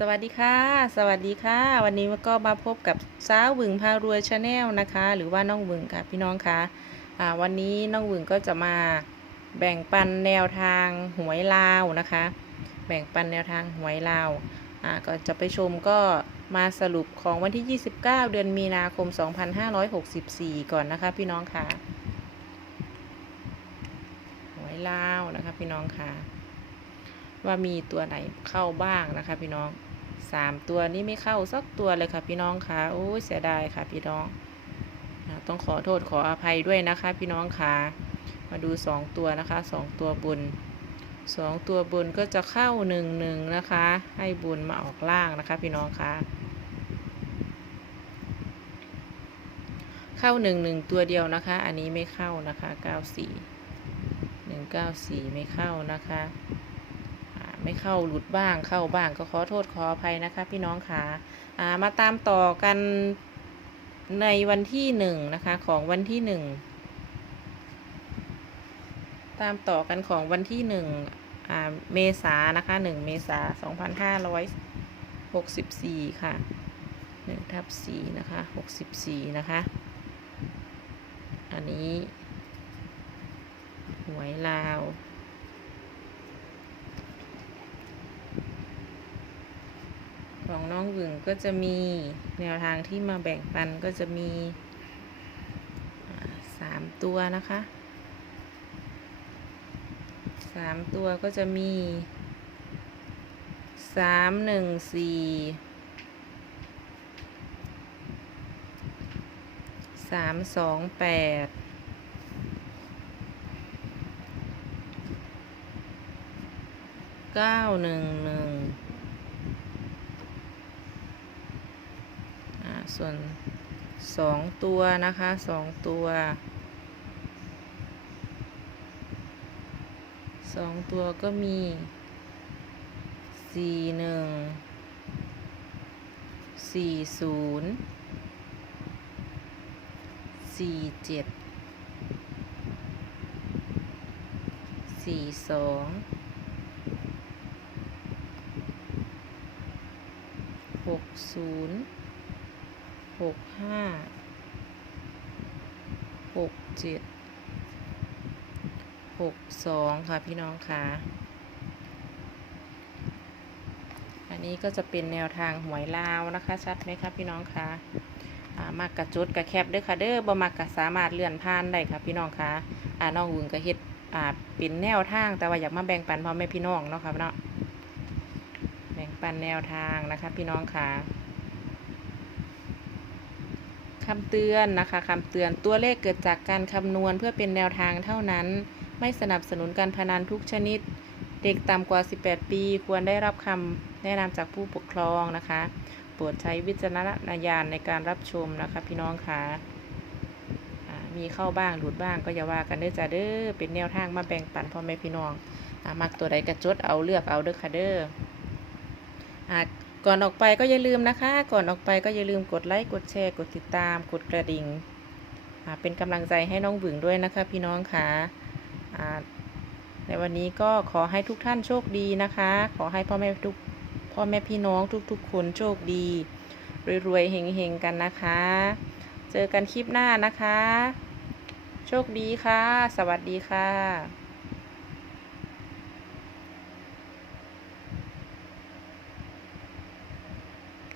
สวัสดีค่ะ สวัสดีค่ะ วันนี้ก็มาพบกับสาววึงพารวยชาแนลนะคะ หรือว่าน้องวึงค่ะพี่น้องคะอ่าวันนี้น้องวึงก็จะมาแบ่งปันแนวทางหวยลาวนะคะ แบ่งปันแนวทางหวยลาวอ่าก็จะไปชมก็มาสรุปของวันที่ 29 เดือนมีนาคม 2564 ก่อนนะคะ พี่น้องค่ะหวยลาวนะคะพี่น้องค่ะ ว่ามีตัวไหนเข้าบ้างนะคะ พี่น้องสามตัวนี้ไม่เข้าสักตัวเลยค่ะ พี่น้องค่ะโอ้ยเสียดายค่ะ พี่น้องต้องขอโทษขออภัยด้วยนะคะ พี่น้องค่ะมาดูสองตัวนะคะสองตัวบนสองตัวบนก็จะเข้าหนึ่งหนึ่งนะคะ ให้บนมาออกล่างนะคะ พี่น้องค่ะเข้าหนึ่งหนึ่งตัวเดียวนะคะ อันนี้ไม่เข้านะคะเก้าสี่หนึ่งเก้าสี่ไม่เข้านะคะ ไม่เข้าหลุดบ้างเข้าบ้างก็ขอโทษขออภัยนะคะ พี่น้องค่ะอ่ามาตามต่อกันในวันที่หนึ่งนะคะของวันที่หนึ่งตามต่อกันของวันที่หนึ่งเมษานะคะหนึ่งเมษาสองพันห้าร้อยหกสิบสี่ค่ะหนึ่งทับสี่นะคะหกสิบสี่นะคะ อันนี้หวยลาว ของน้องหึงก็จะมีแนวทางที่มาแบ่งปันก็จะมีสามตัวนะคะสามตัวก็จะมีสามหนึ่งสี่สามสองแปดเก้าหนึ่งหนึ่ง อ่า ส่วนสองตัวนะคะสองตัวสองตัวก็มีสี่หนึ่งสี่ศูนย์สี่เจ็ดสี่สองหกศูนย์ หกห้าหกเจ็ดหกสองค่ะพี่น้องค่ะ อันนี้ก็จะเป็นแนวทางหวยลาวนะคะ ชัดไหมคะพี่น้องคะอ่ามากกระจุดกระแคบเด้อค่ะเด้อบ่มากกระสามารถเลื่อนผ่านได้ค่ะพี่น้องคะอ่าน้องหวึงก็เฮ็ดอ่าเป็นแนวทางแต่ว่าอยากมาแบ่งปันพ่อแม่พี่น้องเนาะค่ะเนาะแบ่งปันแนวทางนะคะพี่น้องค่ะ คำเตือนนะคะคำเตือนตัวเลขเกิดจากการคำนวณเพื่อเป็นแนวทางเท่านั้น ไม่สนับสนุนการพนันทุกชนิด เด็กต่ำกว่า 18 ปี ควรได้รับคำแนะนำจากผู้ปกครองนะคะ โปรดใช้วิจารณญาณในการรับชมนะคะพี่น้องค่ะอ่ามีเข้าบ้างหลุดบ้างก็อย่าว่ากันเด้อจ้าเด้อเป็นแนวทางมาแบ่งปันพ่อแม่พี่น้องอามักตัวใดกระจดเอาเลือกเอาเด้อค่ะเด้อ ก่อนออกไปก็อย่าลืมนะคะ ก่อนออกไปก็อย่าลืมกดไลค์กดแชร์ กดติดตาม กดกระดิ่งเป็นกำลังใจให้น้องบึงด้วยนะคะ พี่น้องค่ะอ่าในวันนี้ก็ขอให้ทุกท่านโชคดีนะคะ ขอให้พ่อแม่ทุกพ่อแม่พี่น้องทุกๆ คนโชคดีรวยๆเฮงๆกันนะคะ เจอกันคลิปหน้านะคะ โชคดีค่ะ สวัสดีค่ะ